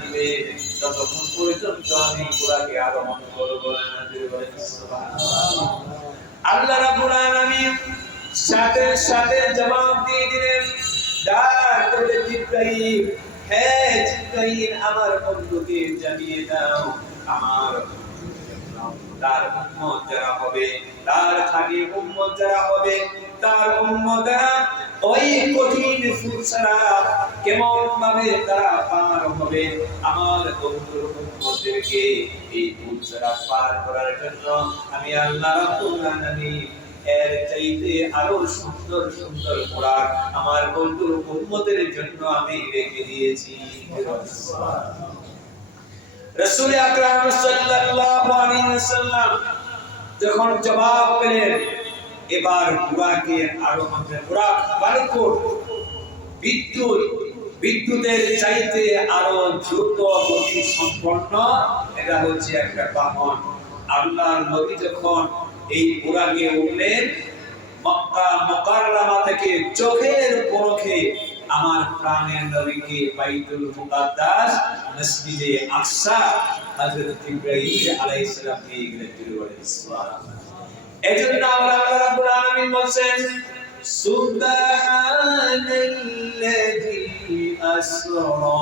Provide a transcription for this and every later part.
দিবে ততক্ষণ পর্যন্ত আমি বুরাকে আগমন করব না। সুবহানাল্লাহ। আল্লাহ রাব্বুল আলামিন সাথে সাথে জবাব দিয়ে দিলেন, ডাক করে জিবরাইল, হে জিবরাইল আমার বন্ধুকে জানিয়ে দাও আমার তার উম্মত যারা হবে, তার খাঁটি উম্মত যারা হবে, তার উম্মতরা ওই কঠিন ফুলসারা কেমন ভাবে তারা পার হবে, আমার বন্ধুর উম্মতদেরকে এই ফুলসারা পার করার জন্য আমি আল্লাহ রাব্বুল আলামিন এর চাইতে আরো সুন্দর সুন্দর কোরআন আমার বন্ধুর উম্মতের জন্য আমি রেখে দিয়েছি। রাসূল আকরাম সাল্লাল্লাহু আলাইহি ওয়াসাল্লাম যখন জবাব পেলেন, এবার বুরাকে আরো মাত্রা বুরাক বালুকোট বিদ্যুতের চাইতে আরো দ্রুত গতি সম্পন্ন এটা হচ্ছে একটা বাহন। আল্লাহর নবী যখন এই বুরাকে উঠলেন, মক্কা মুকাররমা থেকে চোখের পলকে আমার প্রাণের নবীকে বাইতুল মুকাদ্দাস মসজিদে আকসা হযরত জিবরাইল আলাইহিস সালাম নিয়ে গেলেন। সুবহানাল্লাহ। এজন্য আল্লাহ রাব্বুল আলামিন বলেন, সুবহানাল্লাযী আসরা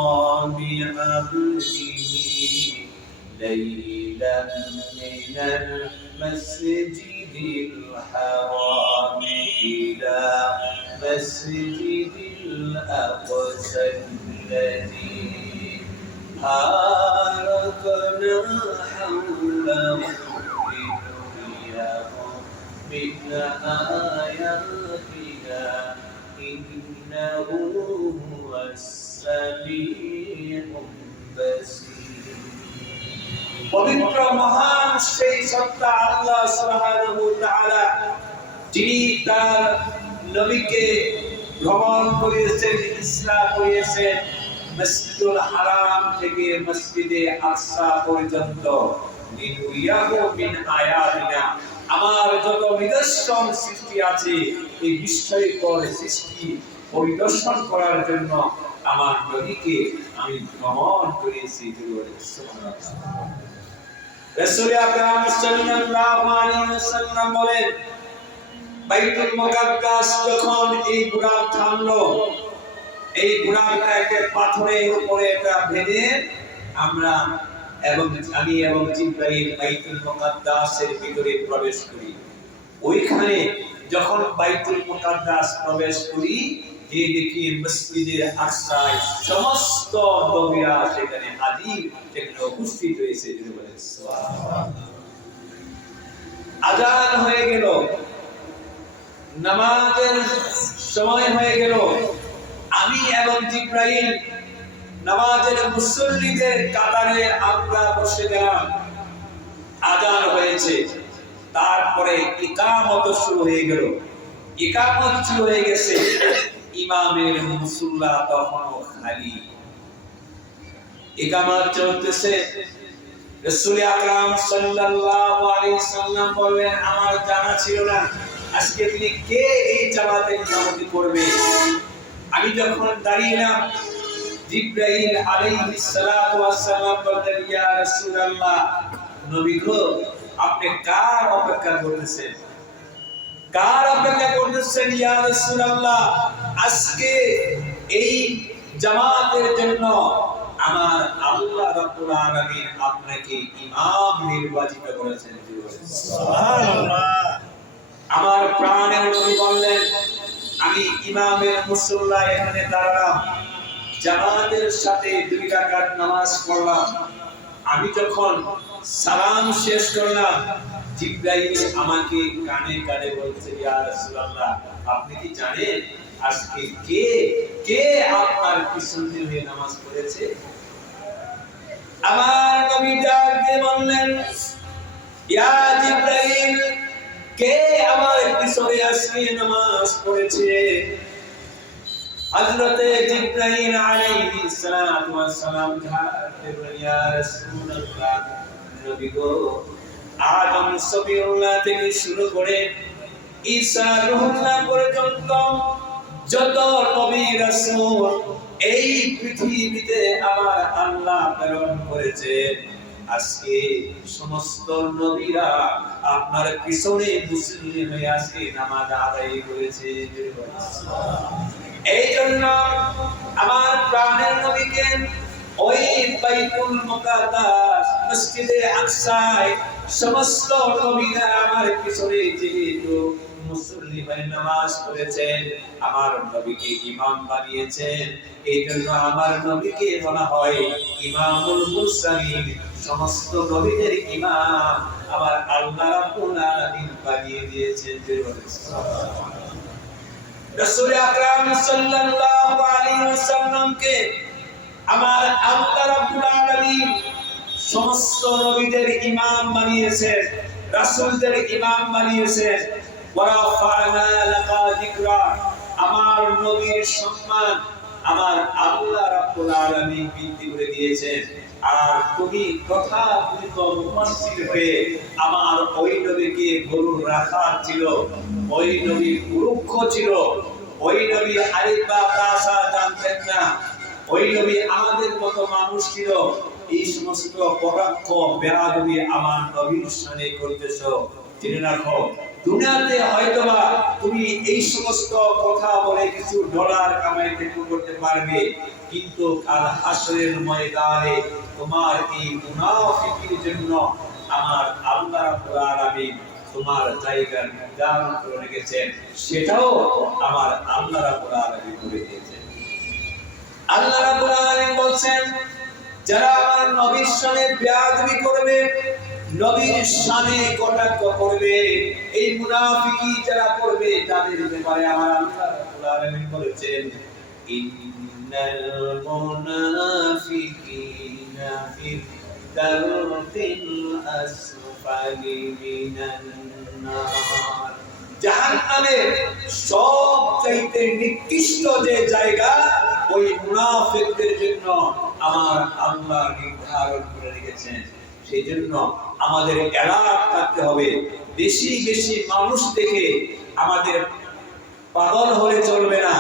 বিআবদিহি লাইলান মিনাল মাসজিদিল হারাম ইলা মাসজিদিল আকসাল্লাযী বারাকনা হাওলাহু من آياتنا إنه هو السميع البصير। পবিত্র মহান সেই সত্তা আল্লাহ সুবহানাহু ওয়া তাআলা যিনি তার নবীকে ভ্রমণ করিয়েছেন, ইসরা করিয়েছেন মসজিদুল হারাম থেকে মসজিদে আকসা পর্যন্ত, লিনুরিয়াহু মিন আয়াতিনা আমার যত নিদর্শন সৃষ্টি আছে এই বিস্ময়কর সৃষ্টি পরিদর্শন করার জন্য আমার নবীকে আমি ভ্রমণ করেছি। রাসূল আকরাম সাল্লাল্লাহু আলাইহি ওয়াসাল্লাম বলেন, বাইতুল মুকাদ্দাস যখন এই বুরাক থামলো, এই বুরাকটা একটা পাথরের উপরে একটা ভেঙে আমরা আমি এবং জিবরাইল বাইতুল মুকাদ্দাসের ভিতরে প্রবেশ করি। ওইখানে যখন বাইতুল মুকাদ্দাস প্রবেশ করি, যে দেখি মসজিদে আকসায় সমস্ত নবীরা সেখানে হাজির, সেখানে উপস্থিত হয়েছে। আজান হয়ে গেল, নামাজের সময় হয়ে গেল, আমি এবং জিবরাইল নামাজের মুসল্লিদের কাতারে আমরা বসে গেলাম। আযান হয়েছে, তারপরে ইকামত শুরু হয়ে গেল। ইকামত শুরু হয়ে গেছে, ইমামের মুসল্লা তখনও খালি। ইকামত চলতেছে, রাসূল আকরাম সাল্লাল্লাহু আলাইহি সাল্লাম বললেন, আমার জানা ছিল না আজকে তিনি কে এই জামাতে ইমামতি করবে। আমি যখন দাঁড়িয়েলাম, জিবরাইল আলাইহিস সালাতু ওয়াস সালাম বললেন, ইয়া রাসূলুল্লাহ, নবী গো আপনি কার অপেক্ষা করতেছেন? কার অপেক্ষা করতেছেন ইয়া রাসূলুল্লাহ? আজকে এই জামাতের জন্য আমার আল্লাহ রাব্বুল আলামিন আপনাকে ইমাম নির্বাচিত করেছেন। সুবহানাল্লাহ। আমার প্রাণের নবী বললেন, আমি ইমামের মুসল্লা এখানে দাঁড়ালাম, জামাতের সাথে 2 রাকাত নামাজ পড়লাম। আমি যখন সালাম শেষ করলাম, জিবরাইল আমাকে কানে কানে বলছে, ইয়া রাসূলুল্লাহ আপনি কি জানেন আজকে কে কে আপনার পিছনে হয়ে নামাজ পড়েছে? আমার নবী ডাক দিয়ে বললেন, ইয়া জিবরাইল, কে আমার পিছনে আজকে নামাজ পড়েছে? হযরতে জিবরাইল আলাইহিস সালাতু ওয়াস সালাম ইয়া রাসূলুল্লাহ, নবী গো আদম সফিউল্লাহ থেকে শুরু করে ঈসা রূহুল্লাহ পর্যন্ত যত নবী রাসূল এই পৃথিবীতে আমার আল্লাহ প্রেরণ করেছেন। আজকে সমস্ত নবীরা আপনার পিছনে মুসলিম হয়ে আজকে নামাজ আদায় করেছে। এই জন্য আমার প্রাণের নবীকে ওই বাইতুল মুকাদ্দাস মসজিদে আকসায় সমস্ত নবীরা আমার পিছনে যেহেতু মুসল্লি হয়ে নামাজ পড়েছেন, আমার নবীকে ইমাম বানিয়েছেন। এই জন্য আমার নবীকে বলা হয় ইমামুল মুরসালিন, সমস্ত নবীদের ইমাম আমার আল্লাহ রাব্বুল আলামিন বানিয়ে দিয়েছেন। রাসূল আকরাম সাল্লাল্লাহু আলাইহি ওয়াসাল্লামকে আমার আল্লাহ রাব্বুল আলামিন সমস্ত নবীদের ইমাম বানিয়েছেন, রাসূলদের ইমাম বানিয়েছেন। ওয়ারাফা'না লাকা যিকরা, আমার নবীর সম্মান আমার আল্লাহ রাব্বুল আলামিন বৃদ্ধি করে দিয়েছেন। আর তুমি তথাকথিত মুফাসসির হয়ে আমার ওই নবীকে গরু রাখার ছিল, ওই নবী মূর্খ ছিল, ওই নবী আলিফ বা তাসা জানতেন না, ওই নবী আমাদের মতো মানুষ ছিল। এই সমস্ত পরাক্ষ বেয়াদবি আমার নবীর সামনে করতেছো, জেনে রাখো দুনিয়াতে হয়তোবা তুমি এই সমস্ত কথা বলে কিছু ডলার কামাইতে করতে পারবে, কিন্তু কাল হাসরের ময়দানে তোমার এই মুনাফিকির জন্য আমার আল্লাহ রাব্বুল আলামিন তোমার জায়গা নির্ধারণ করে রেখেছেন, সেটাও আমার আল্লাহ রাব্বুল আলামিন করে দিয়েছেন। আল্লাহ রাব্বুল আলামিন বলছেন, যারা আমার নবীর সামনে বেয়াদবি করবে, নবীর শানে কটাক্ষ করবে, এই মুনাফিকি যারা করবে, তাদের ব্যাপারে আমার আল্লাহ রাব্বুল আলামিন বলেছেন, ইন্নাল মুনাফিকিনা ফি দারকিল আসফালি মিনান নার, জাহান্নামের সবচাইতে নিকৃষ্ট যে জায়গা ওই মুনাফিকদের জন্য আমার আল্লাহ নির্ধারণ করে রেখেছেন। সেই জন্য আমাদের এলাক থাকতে হবে। বেশি বেশি মানুষ দেখে আমাদের পাগল হলে চলবে না।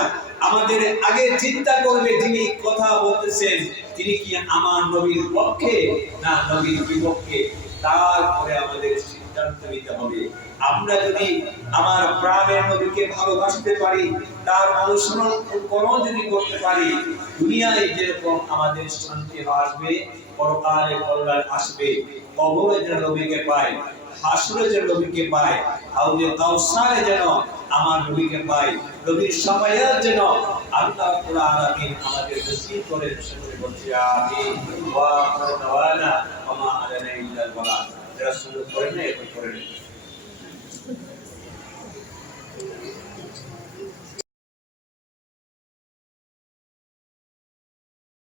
আমাদের আগে চিন্তা করবে যিনি কথা বলতেছেন তিনি কি আমার নবীর পক্ষে না নবীর বিপক্ষে, তারপরে আমাদের সিদ্ধান্ত নিতে হবে। আমরা যদি আমার প্রাণের নবীকে ভালোবাসতে পারি, তার অনুসরণ যদি করতে পারি, দুনিয়ায় যেরকম আমাদের শান্তি আসবে, পরকালে কল্যাণ আসবে। কবরে যেন নবীকে পাই, হাসরে যেন নবীকে পাই, হাউজে কাউসারে যেন আমার নবীকে পাই, নবীর শাফায়াত যেন আল্লাহ রাব্বুল আলামিন আমাদের নসিব করেন। সকলে বলছি আমিন। ওয়া আখিরু দাওয়ানা ওয়া মা আলাইনা ইল্লাল বালাগ। যারা সুন্নাত করেন না, এখন করেন।